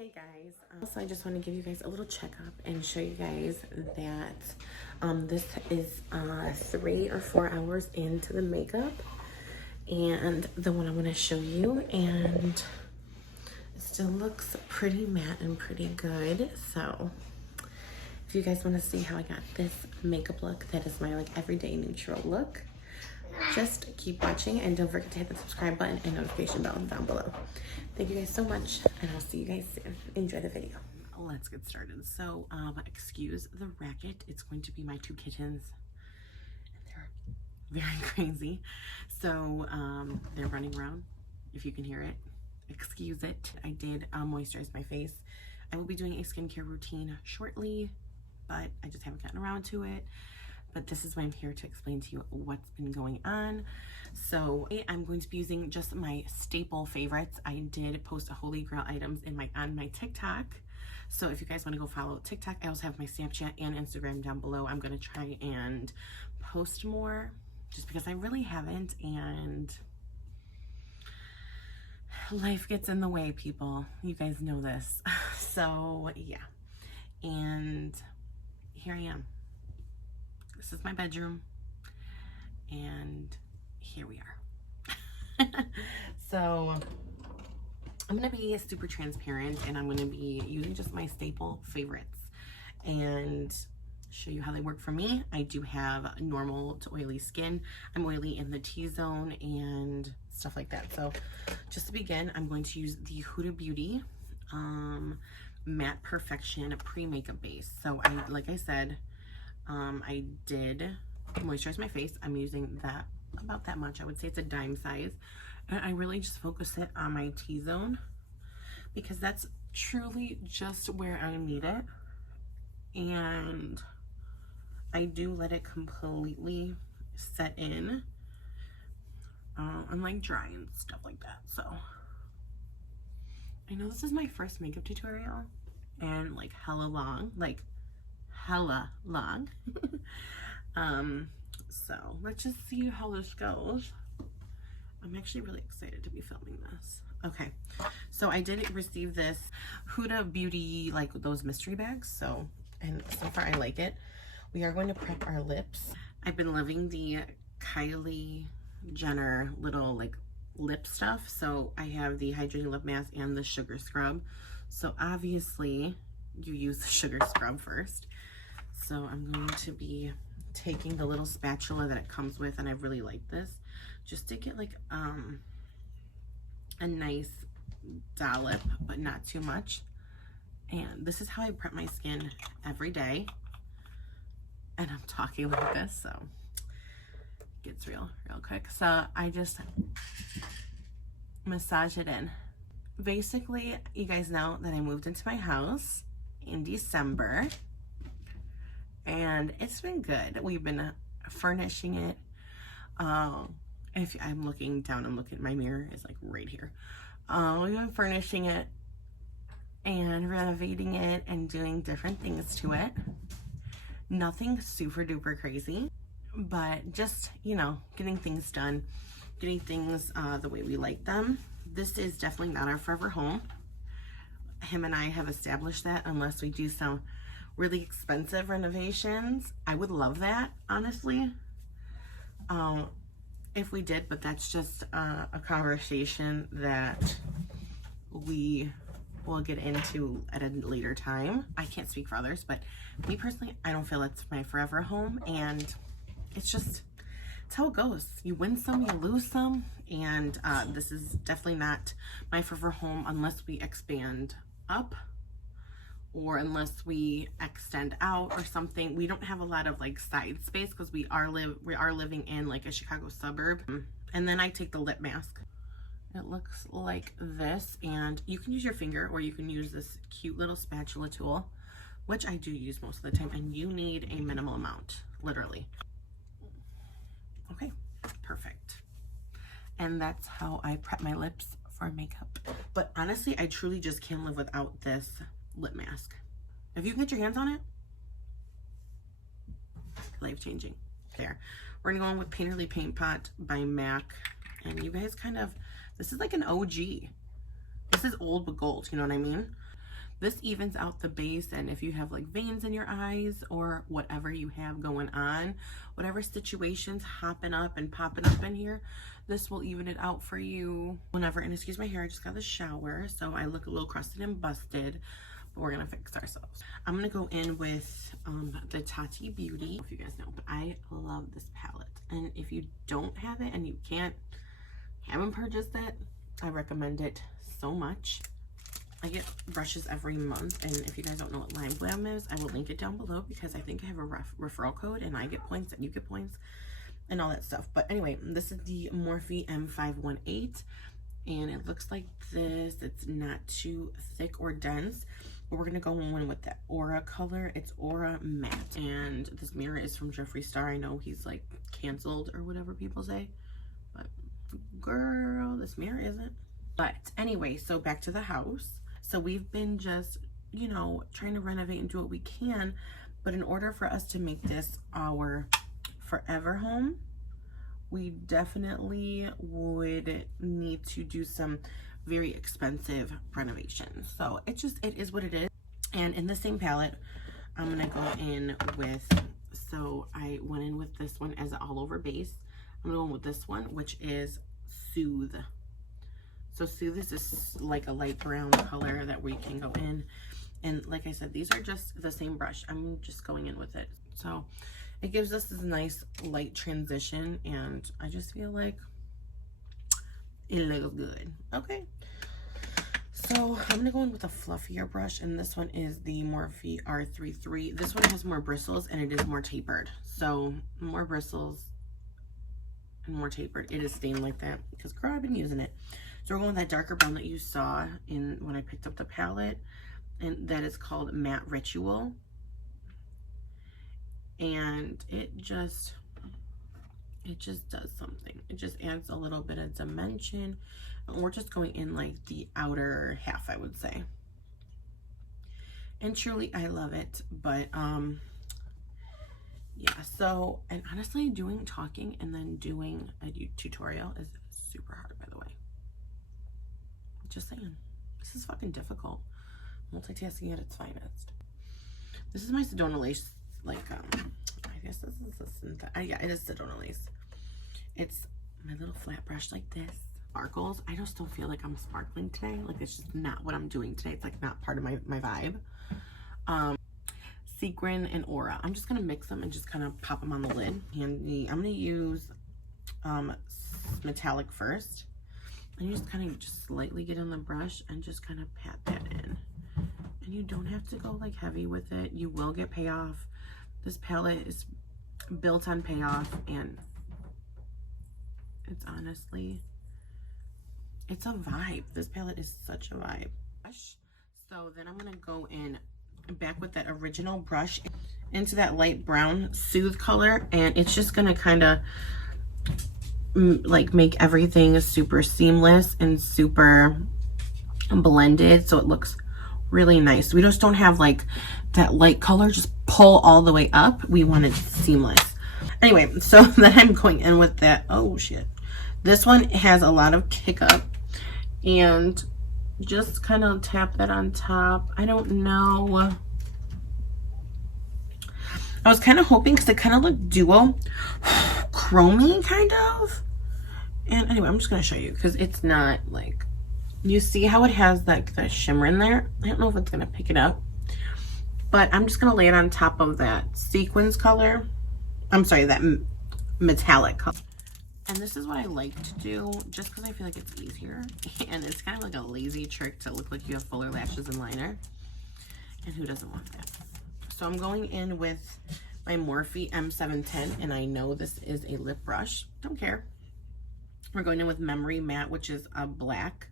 Hey guys, so I just want to give you guys a little checkup and show you guys that this is 3 or 4 hours into the makeup, and the one I want to show you, and it still looks pretty matte and pretty good. So if you guys want to see how I got this makeup look, that is my like everyday neutral look, just keep watching and don't forget to hit the subscribe button and notification bell down below. Thank you guys so much, and I'll see you guys soon. Enjoy the video. Let's get started. So excuse the racket. It's going to be my 2 kittens, and they're very crazy. So they're running around. If you can hear it, excuse it. I did moisturize my face. I will be doing a skincare routine shortly, but I just haven't gotten around to it. But this is why I'm here to explain to you what's been going on. So I'm going to be using just my staple favorites. I did post holy grail items on my TikTok. So if you guys want to go follow TikTok, I also have my Snapchat and Instagram down below. I'm going to try and post more just because I really haven't, and life gets in the way, people. You guys know this. So yeah, and here I am. This is my bedroom, and here we are. So I'm gonna be super transparent, and I'm gonna be using just my staple favorites and show you how they work for me. I do have normal to oily skin. I'm oily in the T-zone and stuff like that. So just to begin, I'm going to use the Huda Beauty Matte Perfection Pre-Makeup Base. So like I said, I did moisturize my face. I'm using that about that much. I would say it's a dime size. And I really just focus it on my T-zone because that's truly just where I need it. And I do let it completely set in, and like dry and stuff like that. So I know this is my first makeup tutorial and like hella long. So let's just see how this goes. I'm actually really excited to be filming this. Okay, so I did receive this Huda Beauty, like those mystery bags, and so far I like it. We are going to prep our lips. I've been loving the Kylie Jenner little like lip stuff. So I have the hydrating lip mask and the sugar scrub. So obviously you use the sugar scrub first. So I'm going to be taking the little spatula that it comes with, and I really like this, just to get like a nice dollop, but not too much. And this is how I prep my skin every day. And I'm talking like this, so it gets real quick. So I just massage it in. Basically, you guys know that I moved into my house in December, and it's been good. We've been furnishing it. If I'm looking down, I'm looking, my mirror is like right here. We've been furnishing it and renovating it and doing different things to it. Nothing super duper crazy, but just, you know, getting things done, getting things the way we like them. This is definitely not our forever home. Him and I have established that unless we do some really expensive renovations. I would love that, honestly, if we did, but that's just a conversation that we will get into at a later time. I can't speak for others, but me personally, I don't feel it's my forever home, and it's how it goes. You win some, you lose some, and this is definitely not my forever home unless we expand up, or unless we extend out or something. We don't have a lot of like side space because we are living in like a Chicago suburb. And then I take the lip mask. It looks like this, and you can use your finger or you can use this cute little spatula tool, which I do use most of the time, and you need a minimal amount, literally. Okay, perfect. And that's how I prep my lips for makeup. But honestly, I truly just can't live without this lip mask. If you can get your hands on it, life-changing. There. We're gonna go on with Painterly Paint Pot by MAC. And you guys kind of, this is like an OG. This is old but gold, you know what I mean? This evens out the base, and if you have like veins in your eyes or whatever you have going on, whatever situations hopping up and popping up in here, this will even it out for you whenever. And excuse my hair, I just got the shower, so I look a little crusted and busted, but we're gonna fix ourselves. I'm gonna go in with the Tati Beauty, if you guys know, but I love this palette. And if you don't have it and you haven't purchased it, I recommend it so much. I get brushes every month, and if you guys don't know what Lime Glam is, I will link it down below, because I think I have a referral code, and I get points and you get points and all that stuff. But anyway, this is the Morphe M518, and it looks like this. It's not too thick or dense, but we're gonna go in with that Aura color. It's Aura Matte, and this mirror is from Jeffree Star. I know he's like canceled or whatever people say, but girl, this mirror isn't. But anyway, so back to the house. So we've been just, you know, trying to renovate and do what we can, but in order for us to make this our forever home, we definitely would need to do some very expensive renovations. So it is what it is. And in the same palette, I'm gonna go in with, so I went in with this one as an all over base. I'm going with this one, which is Soothe. So Soothe is like a light brown color that we can go in. And like I said, these are just the same brush. I'm just going in with it. So it gives us this nice light transition, and I just feel like it looks good. Okay. So I'm gonna go in with a fluffier brush, and this one is the Morphe R33. This one has more bristles and it is more tapered. So more bristles and more tapered. It is stained like that because girl, I've been using it. So we're going with that darker brown that you saw in when I picked up the palette, and that is called Matte Ritual. And it just does something. It just adds a little bit of dimension. And we're just going in like the outer half, I would say. And truly, I love it. But yeah, so, and honestly, talking and then doing a tutorial is super hard, by the way. Just saying. This is fucking difficult. Multitasking at its finest. This is my Sedona lace, like, I guess this is a synthetic, yeah, it is Sedona lace. It's my little flat brush like this. Sparkles. I just don't feel like I'm sparkling today. Like, it's just not what I'm doing today. It's like not part of my vibe. Sequin and Aura. I'm just gonna mix them and just kind of pop them on the lid. And I'm gonna use metallic first. And you just kind of just slightly get on the brush and just kind of pat that in. And you don't have to go like heavy with it. You will get payoff. This palette is built on payoff, and it's honestly, it's a vibe. This palette is such a vibe. So then I'm gonna go in back with that original brush into that light brown Soothe color, and it's just gonna kind of like make everything super seamless and super blended, so it looks really nice. We just don't have like that light color just pull all the way up. We want it seamless. Anyway, so then I'm going in with that. Oh shit, this one has a lot of kick up, and just kind of tap that on top. I don't know, I was kind of hoping, because it kind of looked duo chromy kind of. And anyway, I'm just going to show you, because it's not like, you see how it has like the shimmer in there? I don't know if it's going to pick it up, but I'm just going to lay it on top of that sequins color. I'm sorry, that metallic color. And this is what I like to do, just because I feel like it's easier. And it's kind of like a lazy trick to look like you have fuller lashes and liner. And who doesn't want that? So I'm going in with my Morphe M710, and I know this is a lip brush. Don't care. We're going in with Memory Matte, which is a black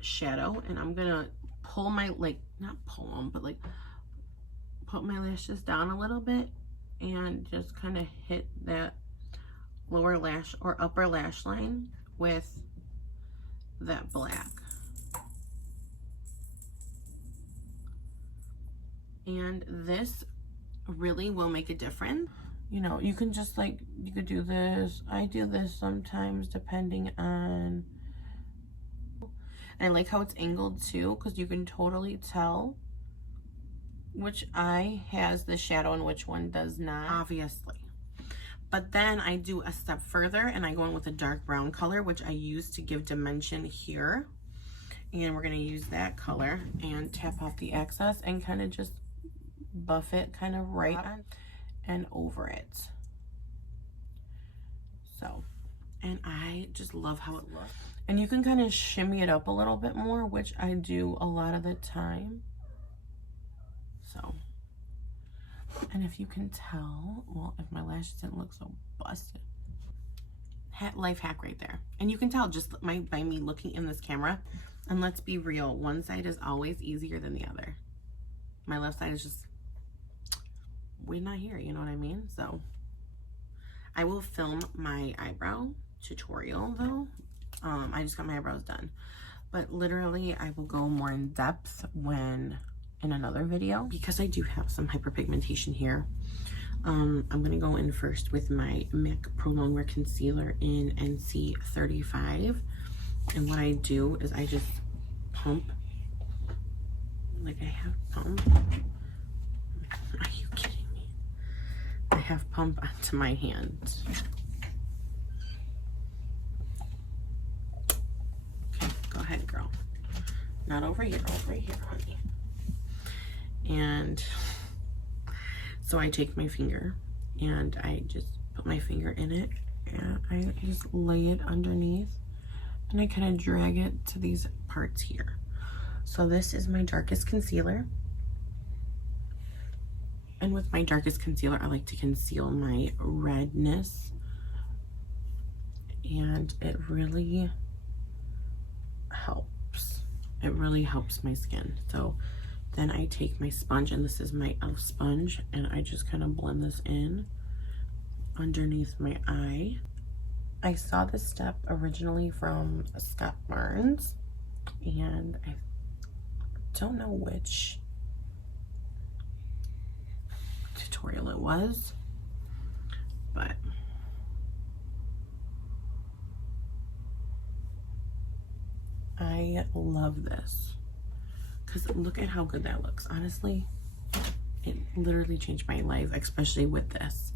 shadow. And I'm going to pull my, like, not pull them, but like put my lashes down a little bit and just kind of hit that lower lash or upper lash line with that black. And this really will make a difference. You know, you can just like, you could do this. I do this sometimes depending on, And I like how it's angled too, because you can totally tell which eye has the shadow and which one does not, obviously. But then I do a step further and I go in with a dark brown color, which I use to give dimension here. And we're gonna use that color and tap off the excess and kind of just buff it kind of right on and over it. So, and I just love how it looks. And you can kind of shimmy it up a little bit more, which I do a lot of the time. So, and if you can tell, well, if my lashes didn't look so busted, life hack right there. And you can tell just by me looking in this camera, and let's be real, one side is always easier than the other. My left side is just, we're not here, you know what I mean? So I will film my eyebrow tutorial though. I just got my eyebrows done, but literally I will go more in depth when in another video, because I do have some hyperpigmentation here. I'm gonna go in first with my MAC Pro Longwear Concealer in NC35. And what I do is I just pump, like I have pump. Are you kidding me? I have pump onto my hand. Okay, go ahead, girl. Not over here, honey. And so I take my finger and I just put my finger in it and I just lay it underneath and I kind of drag it to these parts here. So this is my darkest concealer. And with my darkest concealer, I like to conceal my redness. And it really helps. It really helps my skin. So then I take my sponge, and this is my e.l.f. sponge, and I just kind of blend this in underneath my eye. I saw this step originally from Scott Barnes, and I don't know which tutorial it was, but I love this. Because look at how good that looks. Honestly, it literally changed my life, especially with this.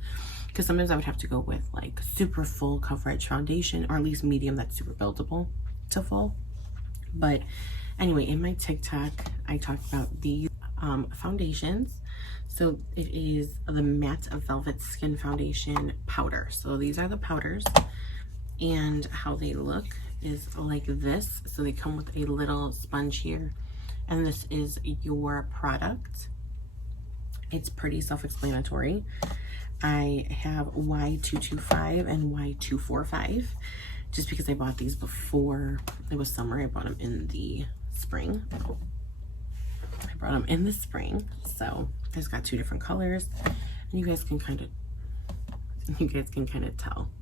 Because sometimes I would have to go with like super full coverage foundation, or at least medium that's super buildable to full. But anyway, in my TikTok, I talked about these foundations. So it is the Matte Velvet Skin Foundation powder. So these are the powders, and how they look is like this. So they come with a little sponge here. And this is your product. It's pretty self-explanatory. I have Y225 and Y245, just because I bought these before it was summer. I bought them in the spring. I brought them in the spring. So I just got two different colors, and you guys can kind of tell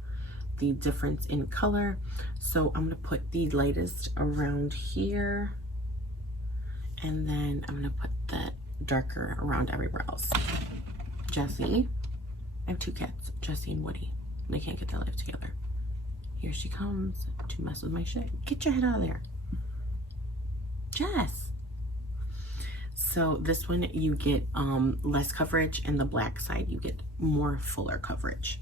the difference in color. So I'm gonna put the lightest around here, and then I'm gonna put the darker around everywhere else. Jessie, I have two cats, Jessie and Woody. They can't get their life together. Here she comes to mess with my shit. Get your head out of there, Jess. So this one you get less coverage, and the black side you get more fuller coverage.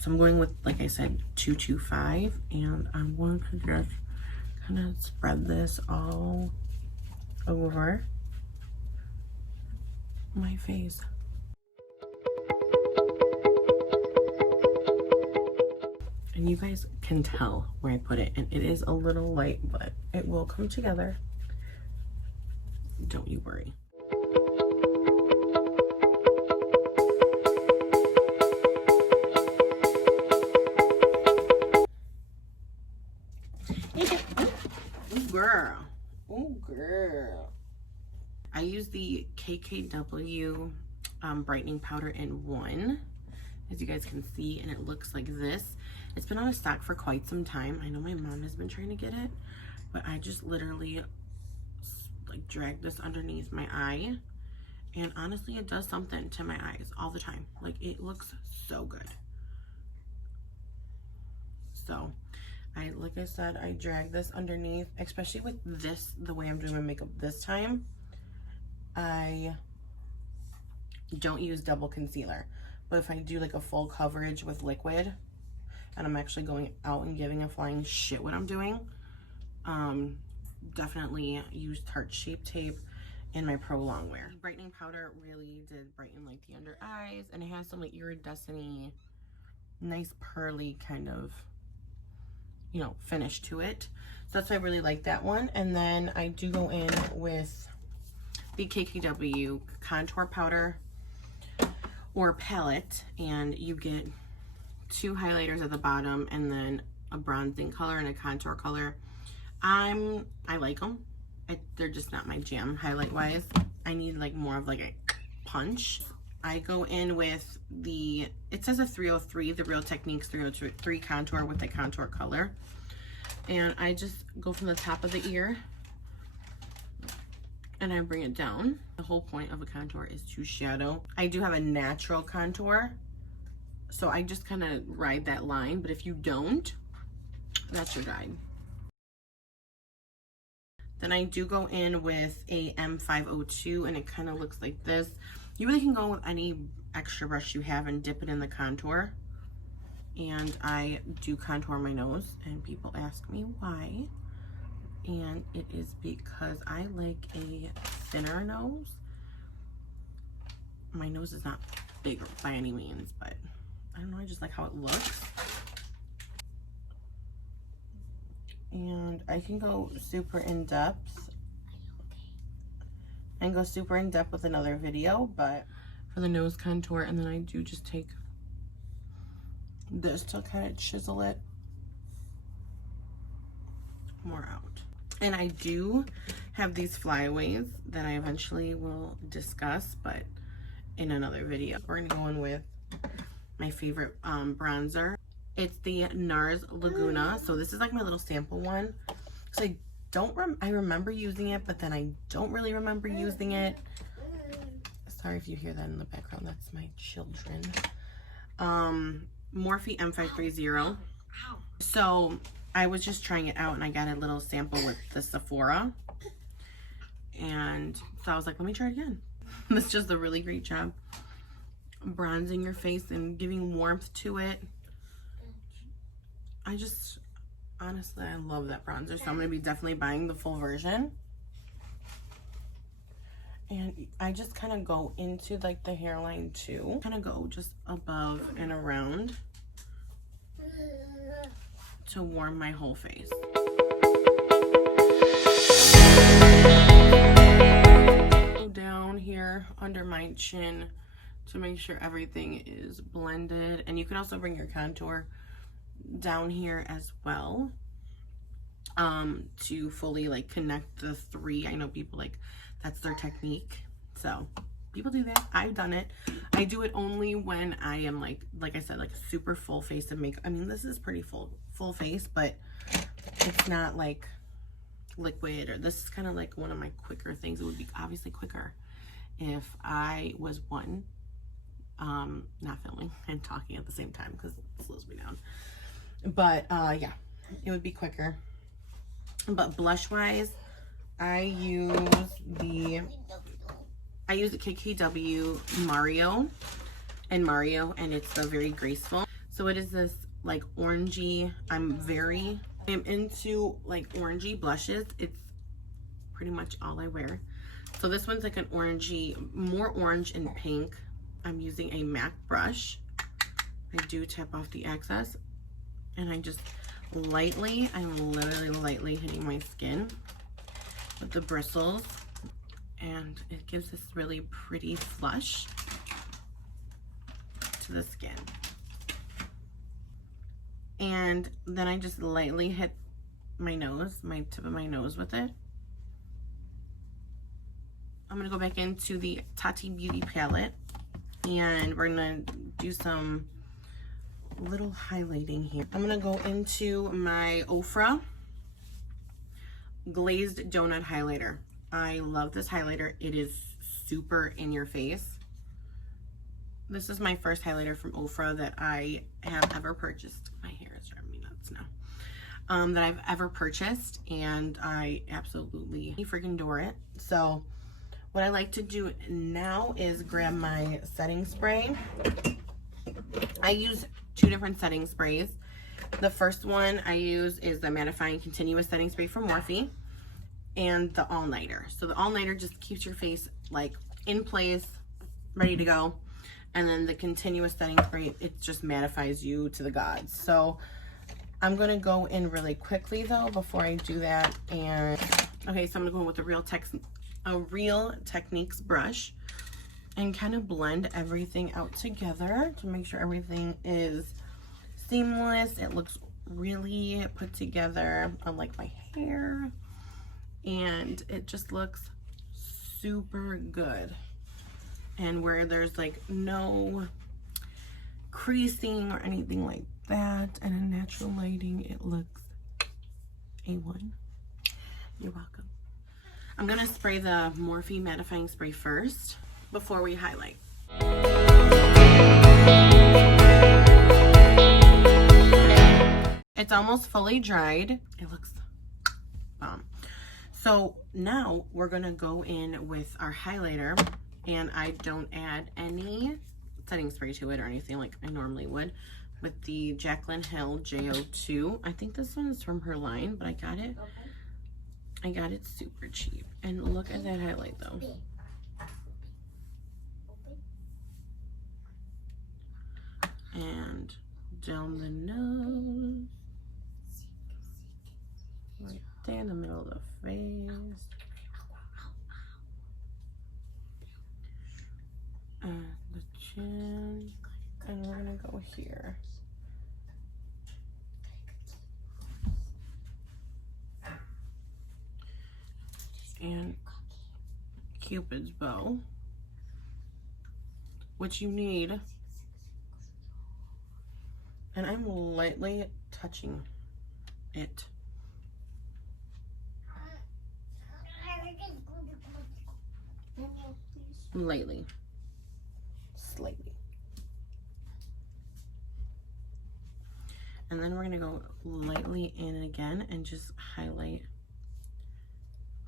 So I'm going with, like I said, 225, and I'm going to just kind of spread this all over my face. And you guys can tell where I put it, and it is a little light, but it will come together. Don't you worry. Ooh, girl. Oh, girl. I use the KKW brightening powder in 1, as you guys can see, and it looks like this. It's been out of stock for quite some time. I know my mom has been trying to get it, but I just literally like drag this underneath my eye, and honestly it does something to my eyes all the time. Like, it looks so good. So like I said, I drag this underneath, especially with this, the way I'm doing my makeup this time. I don't use double concealer, but if I do like a full coverage with liquid and I'm actually going out and giving a flying shit what I'm doing, definitely use Tarte Shape Tape in my Pro Longwear. Brightening powder really did brighten like the under eyes, and it has some like iridescent-y, nice pearly kind of, you know, finish to it. So that's why I really like that one. And then I do go in with the KKW contour powder or palette, and you get 2 highlighters at the bottom and then a bronzing color and a contour color. I like them. They're just not my jam highlight wise. I need like more of like a punch. I go in with the, it says a 303, the Real Techniques 303 contour with the contour color. And I just go from the top of the ear and I bring it down. The whole point of a contour is to shadow. I do have a natural contour, so I just kind of ride that line, but if you don't, that's your guide. Then I do go in with a M502, and it kind of looks like this. You really can go with any extra brush you have and dip it in the contour. And I do contour my nose, and people ask me why. And it is because I like a thinner nose. My nose is not big by any means, but I don't know, I just like how it looks. And I can go super in depth and go super in depth with another video, but for the nose contour, and then I do just take this to kind of chisel it more out. And I do have these flyaways that I eventually will discuss, but in another video. We're gonna go in with my favorite bronzer. It's the NARS Laguna. So this is like my little sample one. So I remember using it, but then I don't really remember using it. Sorry if you hear that in the background, that's my children. Morphe M530. So I was just trying it out and I got a little sample with the Sephora. And so I was like, let me try it again. This does a really great job bronzing your face and giving warmth to it. Honestly, I love that bronzer. So I'm going to be definitely buying the full version. And I just kind of go into like the hairline too. Kind of go just above and around to warm my whole face. Go down here under my chin to make sure everything is blended. And you can also bring your contour down here as well, to fully like connect the 3. I know people like, that's their technique. So people do that. I've done it. I do it only when I am like I said, like a super full face of makeup. I mean, this is pretty full face, but it's not like liquid, or this is kind of like one of my quicker things. It would be obviously quicker if I was not filming and talking at the same time, because it slows me down. But yeah, it would be quicker. But blush wise, I use the KKW Mario, and it's the Very Graceful. So it is this like orangey, I'm into like orangey blushes. It's pretty much all I wear. So this one's like an orangey, more orange and pink. I'm using a MAC brush. I do tap off the excess, and I just lightly, I'm literally lightly hitting my skin with the bristles, and it gives this really pretty flush to the skin. And then I just lightly hit my nose, my tip of my nose with it. I'm gonna go back into the Tati Beauty palette, and we're gonna do some little highlighting here. I'm gonna go into my Ofra Glazed Donut Highlighter. I love this highlighter. It is super in your face. This is my first highlighter from Ofra that I have ever purchased. My hair is driving me nuts that I've ever purchased, and I absolutely freaking adore it. So what I like to do now is grab my setting spray. I use 2 different setting sprays. The first one I use is the mattifying continuous setting spray from Morphe, and the all-nighter. So the all-nighter just keeps your face like in place, ready to go. And then the continuous setting spray, it just mattifies you to the gods. So I'm gonna go in really quickly though before I do that. And okay, so I'm gonna go in with a Real Techniques brush and kind of blend everything out together to make sure everything is seamless. It looks really put together, unlike my hair, and it just looks super good. And where there's like no creasing or anything like that, and in natural lighting, it looks A1. You're welcome. I'm gonna spray the Morphe mattifying spray first before we highlight. It's almost fully dried. It looks bomb. So now we're gonna go in with our highlighter, and I don't add any setting spray to it or anything like I normally would, with the Jaclyn Hill J02. I think this one is from her line, but I got it super cheap. And look at that highlight though. And down the nose, right there in the middle of the face, and the chin, and we're gonna go here. And Cupid's bow, which you need. And I'm lightly touching it. Lightly. Slightly. And then we're gonna go lightly in again and just highlight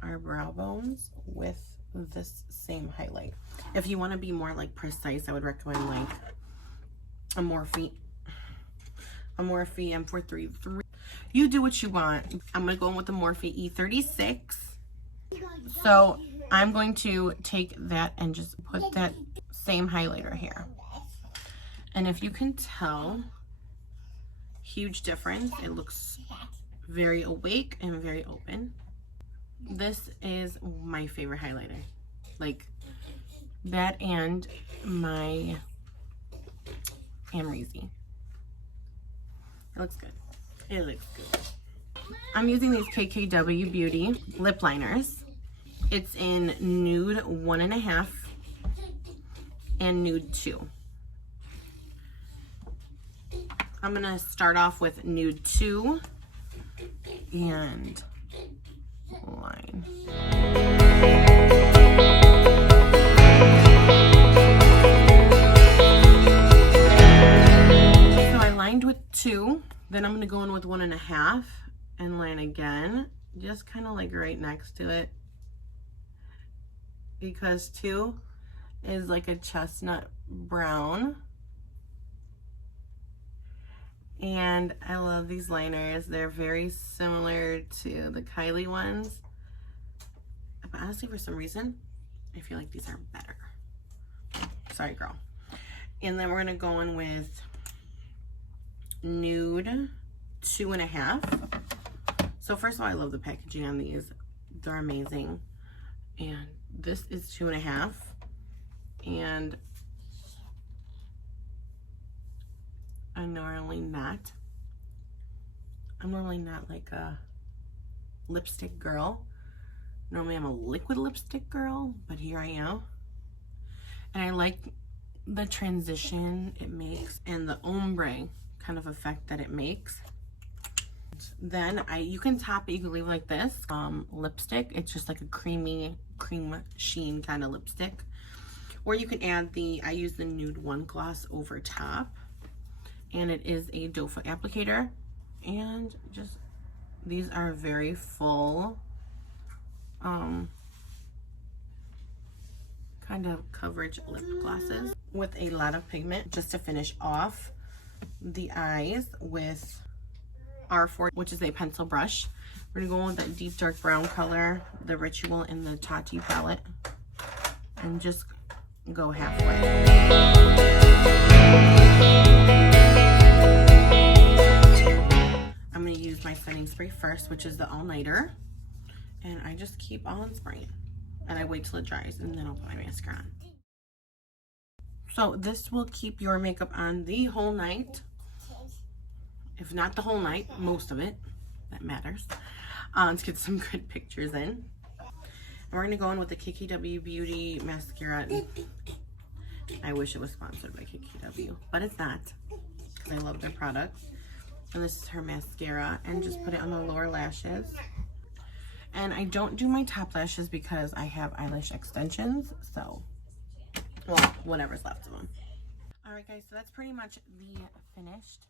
our brow bones with this same highlight. If you want to be more like precise, I would recommend like a Morphe M433. You do what you want. I'm gonna go in with the Morphe E36. So I'm going to take that and just put that same highlighter here. And if you can tell, huge difference. It looks very awake and very open. This is my favorite highlighter. Like that and my Amrezy. It looks good. It looks good. I'm using these KKW Beauty lip liners. It's in nude 1.5 and nude 2. I'm gonna start off with nude 2 and line. So I lined with 2, then I'm gonna go in with 1.5 and line again, just kind of like right next to it, because 2 is like a chestnut brown. And I love these liners. They're very similar to the Kylie ones. But honestly, for some reason, I feel like these are better. Sorry, girl. And then we're gonna go in with nude 2.5. So first of all, I love the packaging on these. They're amazing. And this is 2.5. And I'm normally not like a lipstick girl. Normally I'm a liquid lipstick girl, but here I am. And I like the transition it makes and the ombre kind of effect that it makes. Then you can top it, you can leave it like this. Lipstick, it's just like a cream sheen kind of lipstick. Or you can add I use the nude 1 gloss over top. And it is a doe foot applicator, and just These are very full, kind of coverage lip glosses with a lot of pigment, just to finish off the eyes with R4, which is a pencil brush. We're gonna go with that deep dark brown color, the Ritual in the Tati palette, and just go halfway. I'm gonna use my setting spray first, which is the All Nighter, and I just keep on spraying, and I wait till it dries, and then I'll put my mascara on. So this will keep your makeup on the whole night. If not the whole night, most of it. That matters. Let's get some good pictures in. And we're going to go in with the KKW Beauty Mascara. I wish it was sponsored by KKW, but it's not, because I love their products. And this is her mascara, and just put it on the lower lashes. And I don't do my top lashes because I have eyelash extensions, so, well, whatever's left of them. Alright guys, so that's pretty much the finished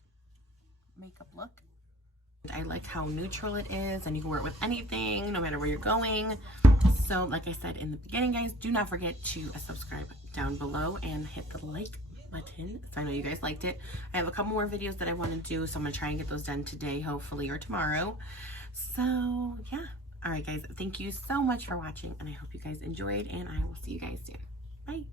makeup look. I like how neutral it is, and you can wear it with anything, no matter where you're going. So like I said in the beginning, guys, do not forget to subscribe down below and hit the like button, so I know you guys liked it. I have a couple more videos that I want to do, so I'm gonna try and get those done today, hopefully, or tomorrow. So yeah, all right guys, thank you so much for watching, and I hope you guys enjoyed, and I will see you guys soon. Bye.